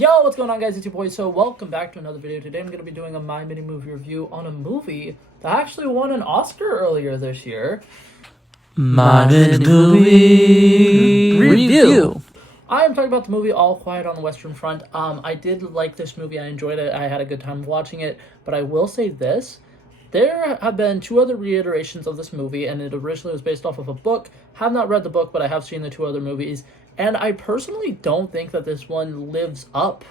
Yo, what's going on, guys? It's your boy. So welcome back to another video. Today I'm going to be doing a My Mini Movie review on a movie that actually won an Oscar earlier this year. My Mini Movie Review. I am talking about the movie All Quiet on the Western Front. I did like this movie. I enjoyed it. I had a good time watching it. But I will say this. There have been two other reiterations of this movie, and it originally was based off of a book. Have not read the book, but I have seen the two other movies. And I personally don't think that this one lives up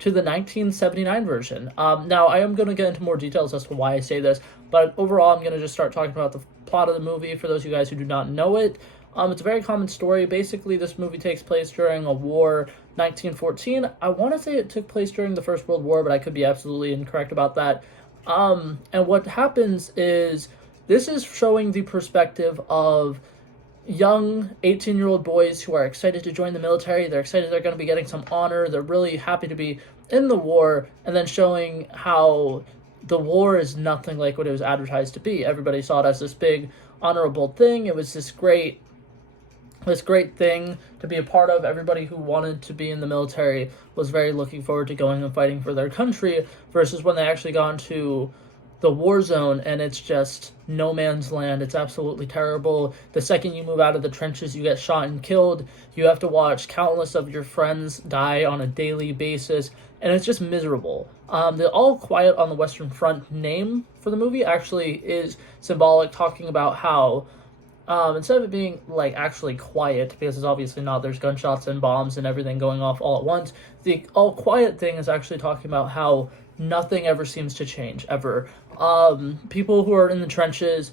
to the 1979 version. Now, I am going to get into more details as to why I say this, but overall, I'm going to just start talking about the plot of the movie for those of you guys who do not know it. It's a very common story. Basically, this movie takes place during a war, 1914. I want to say it took place during the First World War, but I could be absolutely incorrect about that. And what happens is this is showing the perspective of young 18-year-old boys who are excited to join the military. They're excited they're going to be getting some honor. They're really happy to be in the war, and then showing how the war is nothing like what it was advertised to be. Everybody saw it as this big honorable thing. It was this great thing to be a part of. Everybody who wanted to be in the military was very looking forward to going and fighting for their country, versus when they actually got into the war zone and it's just no man's land. It's absolutely terrible. The second you move out of the trenches, you get shot and killed. You have to watch countless of your friends die on a daily basis, and it's just miserable. The All Quiet on the Western Front name for the movie actually is symbolic, talking about how instead of it being like actually quiet, because it's obviously not, there's gunshots and bombs and everything going off all at once, the all quiet thing is actually talking about how nothing ever seems to change, ever. People who are in the trenches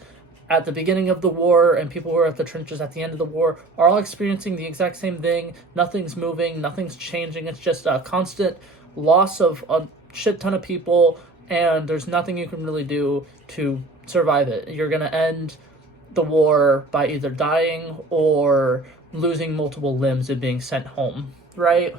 at the beginning of the war and people who are at the trenches at the end of the war are all experiencing the exact same thing. Nothing's moving, nothing's changing. It's just a constant loss of a shit ton of people, and there's nothing you can really do to survive it. You're going to end the war by either dying or losing multiple limbs and being sent home, right?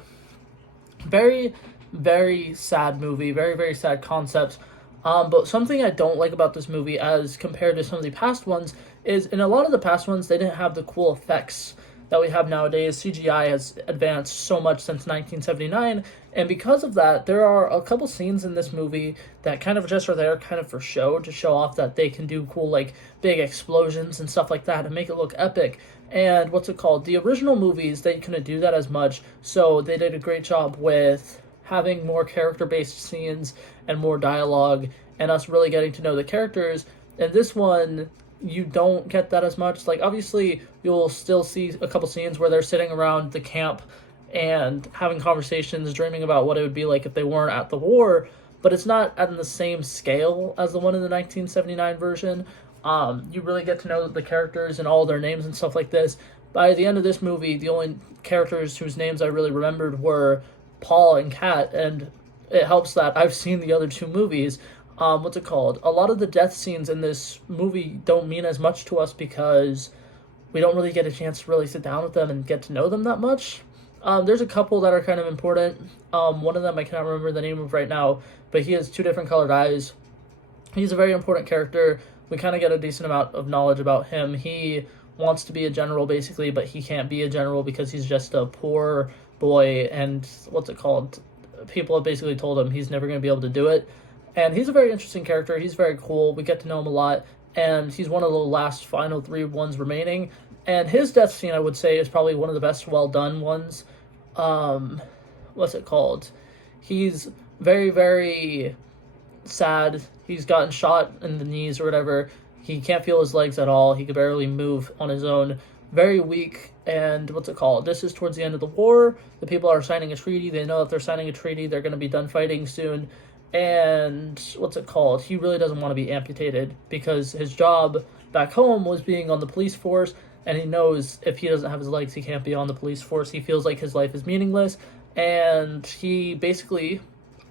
Very, very sad movie, very, very sad concepts. But something I don't like about this movie as compared to some of the past ones is in a lot of the past ones, they didn't have the cool effects that we have nowadays. CGI has advanced so much since 1979, and because of that, there are a couple scenes in this movie that kind of just are there kind of for show, to show off that they can do cool, like, big explosions and stuff like that and make it look epic. And the original movies, they couldn't do that as much, so they did a great job with having more character-based scenes and more dialogue and us really getting to know the characters. And this one, you don't get that as much. Like, obviously, you'll still see a couple scenes where they're sitting around the camp and having conversations, dreaming about what it would be like if they weren't at the war, but it's not at the same scale as the one in the 1979 version. You really get to know the characters and all their names and stuff like this. By the end of this movie, the only characters whose names I really remembered were Paul and Kat, and it helps that I've seen the other two movies. A lot of the death scenes in this movie don't mean as much to us because we don't really get a chance to really sit down with them and get to know them that much. There's a couple that are kind of important. One of them I cannot remember the name of right now, but he has two different colored eyes. He's a very important character. We kind of get a decent amount of knowledge about him. He wants to be a general, basically, but he can't be a general because he's just a poor boy, and people have basically told him he's never going to be able to do it. And he's a very interesting character. He's very cool. We get to know him a lot, and he's one of the last final three ones remaining. And his death scene, I would say, is probably one of the best well done ones. He's very, very sad. He's gotten shot in the knees or whatever. He can't feel his legs at all. He could barely move on his own. Very weak. And this is towards the end of the war. The people are signing a treaty. They know if they're signing a treaty, they're going to be done fighting soon. And he really doesn't want to be amputated because his job back home was being on the police force, and he knows if he doesn't have his legs, he can't be on the police force. He feels like his life is meaningless, and he basically,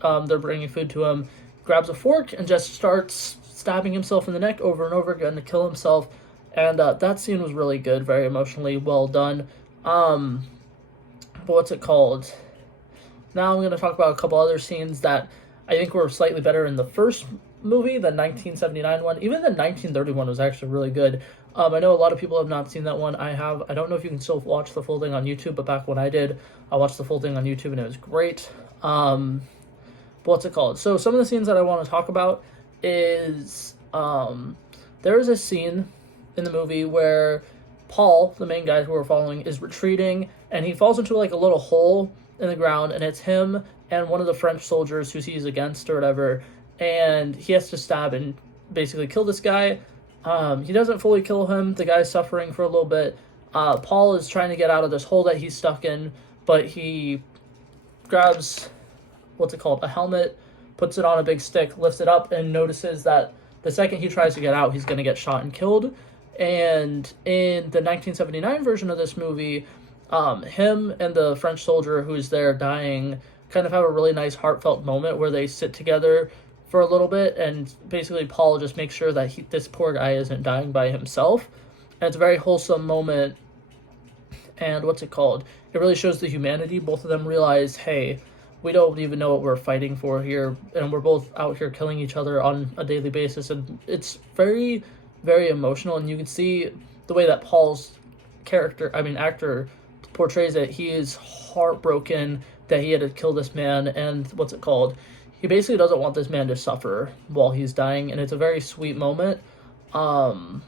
they're bringing food to him, grabs a fork and just starts stabbing himself in the neck over and over again to kill himself. And that scene was really good, very emotionally well done. Now I'm going to talk about a couple other scenes that I think were slightly better in the first movie, the 1979 one. Even the 1931 was actually really good. I know a lot of people have not seen that one. I have. I don't know if you can still watch the full thing on YouTube, but back when I did, I watched the full thing on YouTube and it was great. What's it called? So some of the scenes that I want to talk about is there is a scene in the movie where Paul, the main guy who we're following, is retreating, and he falls into like a little hole in the ground, and it's him and one of the French soldiers who he's against or whatever, and he has to stab and basically kill this guy. He doesn't fully kill him. The guy's suffering for a little bit. Paul is trying to get out of this hole that he's stuck in, but he grabs, what's it called, a helmet, puts it on a big stick, lifts it up, and notices that the second he tries to get out, he's going to get shot and killed. And in the 1979 version of this movie, him and the French soldier who's there dying kind of have a really nice heartfelt moment where they sit together for a little bit, and basically Paul just makes sure that this poor guy isn't dying by himself. And it's a very wholesome moment. And what's it called? It really shows the humanity. Both of them realize, hey, we don't even know what we're fighting for here, and we're both out here killing each other on a daily basis. And it's very, very emotional, and you can see the way that Paul's actor portrays it. He is heartbroken that he had to kill this man, and what's it called? He basically doesn't want this man to suffer while he's dying, and it's a very sweet moment. And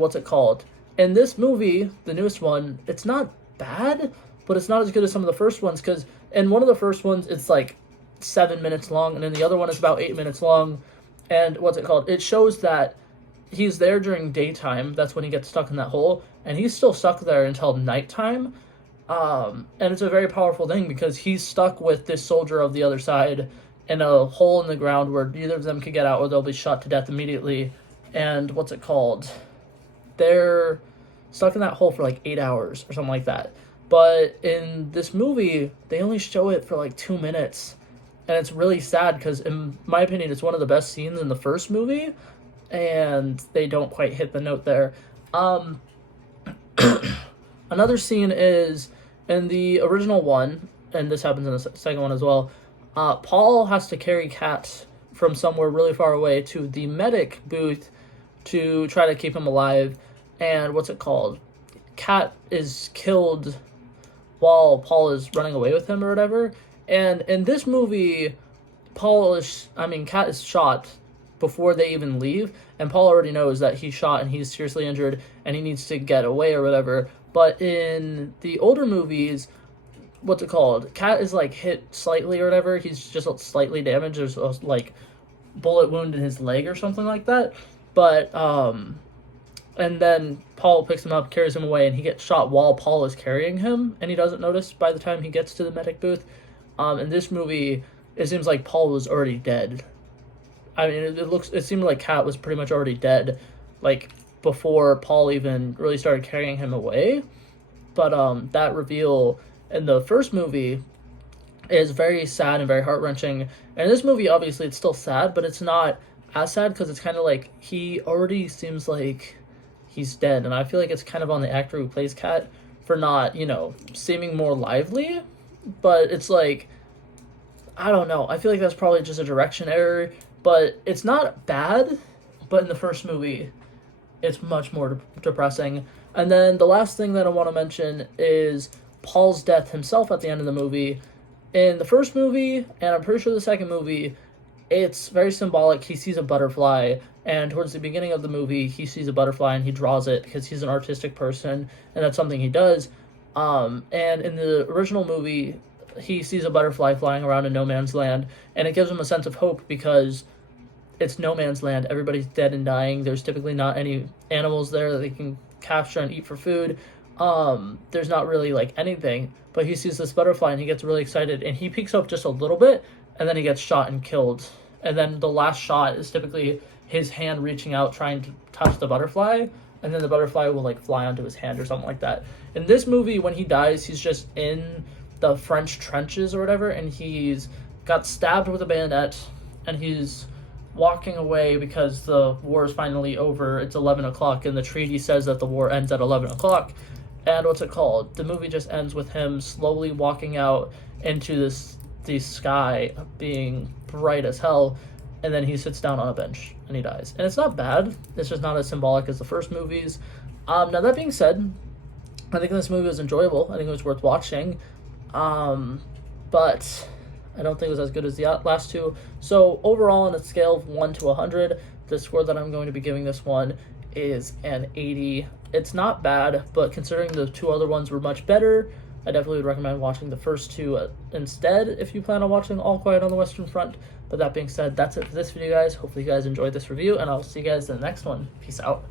what's it called? In this movie, the newest one, it's not bad, but it's not as good as some of the first ones, because in one of the first ones, it's like 7 minutes long, and in the other one, it's about 8 minutes long. And what's it called? It shows that he's there during daytime. That's when he gets stuck in that hole, and he's still stuck there until nighttime. And it's a very powerful thing because he's stuck with this soldier of the other side in a hole in the ground where neither of them can get out or they'll be shot to death immediately. And what's it called? They're stuck in that hole for like 8 hours or something like that. But in this movie, they only show it for like 2 minutes. And it's really sad because, in my opinion, it's one of the best scenes in the first movie. And they don't quite hit the note there. Another scene is in the original one, and this happens in the second one as well. Paul has to carry Kat from somewhere really far away to the medic booth to try to keep him alive. And what's it called? Kat is killed while Paul is running away with him or whatever. And in this movie, Kat is shot before they even leave, and Paul already knows that he's shot and he's seriously injured and he needs to get away or whatever. But in the older movies, what's it called? Kat is like hit slightly or whatever. He's just slightly damaged. There's a like bullet wound in his leg or something like that. But and then Paul picks him up, carries him away, and he gets shot while Paul is carrying him, and he doesn't notice by the time he gets to the medic booth. In this movie, it seems like Paul was already dead. I mean, it seemed like Kat was pretty much already dead, like, before Paul even really started carrying him away. But that reveal in the first movie is very sad and very heart-wrenching. And in this movie, obviously, it's still sad, but it's not as sad because it's kind of like he already seems like he's dead. And I feel like it's kind of on the actor who plays Kat for not, seeming more lively. But it's like, I don't know. I feel like that's probably just a direction error. But it's not bad, but in the first movie, it's much more depressing. And then the last thing that I want to mention is Paul's death himself at the end of the movie. In the first movie, and I'm pretty sure the second movie, it's very symbolic. He sees a butterfly, and towards the beginning of the movie, he sees a butterfly and he draws it because he's an artistic person, and that's something he does. And in the original movie, he sees a butterfly flying around in no man's land, and it gives him a sense of hope because it's no man's land. Everybody's dead and dying. There's typically not any animals there that they can capture and eat for food. There's not really like anything, but he sees this butterfly and he gets really excited, and he peeks up just a little bit, and then he gets shot and killed. And then the last shot is typically his hand reaching out trying to touch the butterfly, and then the butterfly will like fly onto his hand or something like that. In this movie, when he dies, he's just in the French trenches or whatever, and he's got stabbed with a bayonet, and he's walking away because the war is finally over. It's 11 o'clock, and the treaty says that the war ends at 11 o'clock. And what's it called? The movie just ends with him slowly walking out into the sky being bright as hell, and then he sits down on a bench and he dies. And it's not bad. It's just not as symbolic as the first movies. Now that being said, I think this movie was enjoyable. I think it was worth watching. But I don't think it was as good as the last two. So overall, on a scale of 1 to 100, the score that I'm going to be giving this one is an 80. It's not bad, but considering the two other ones were much better, I definitely would recommend watching the first two instead if you plan on watching All Quiet on the Western Front. But that being said, that's it for this video, guys. Hopefully you guys enjoyed this review, and I'll see you guys in the next one. Peace out.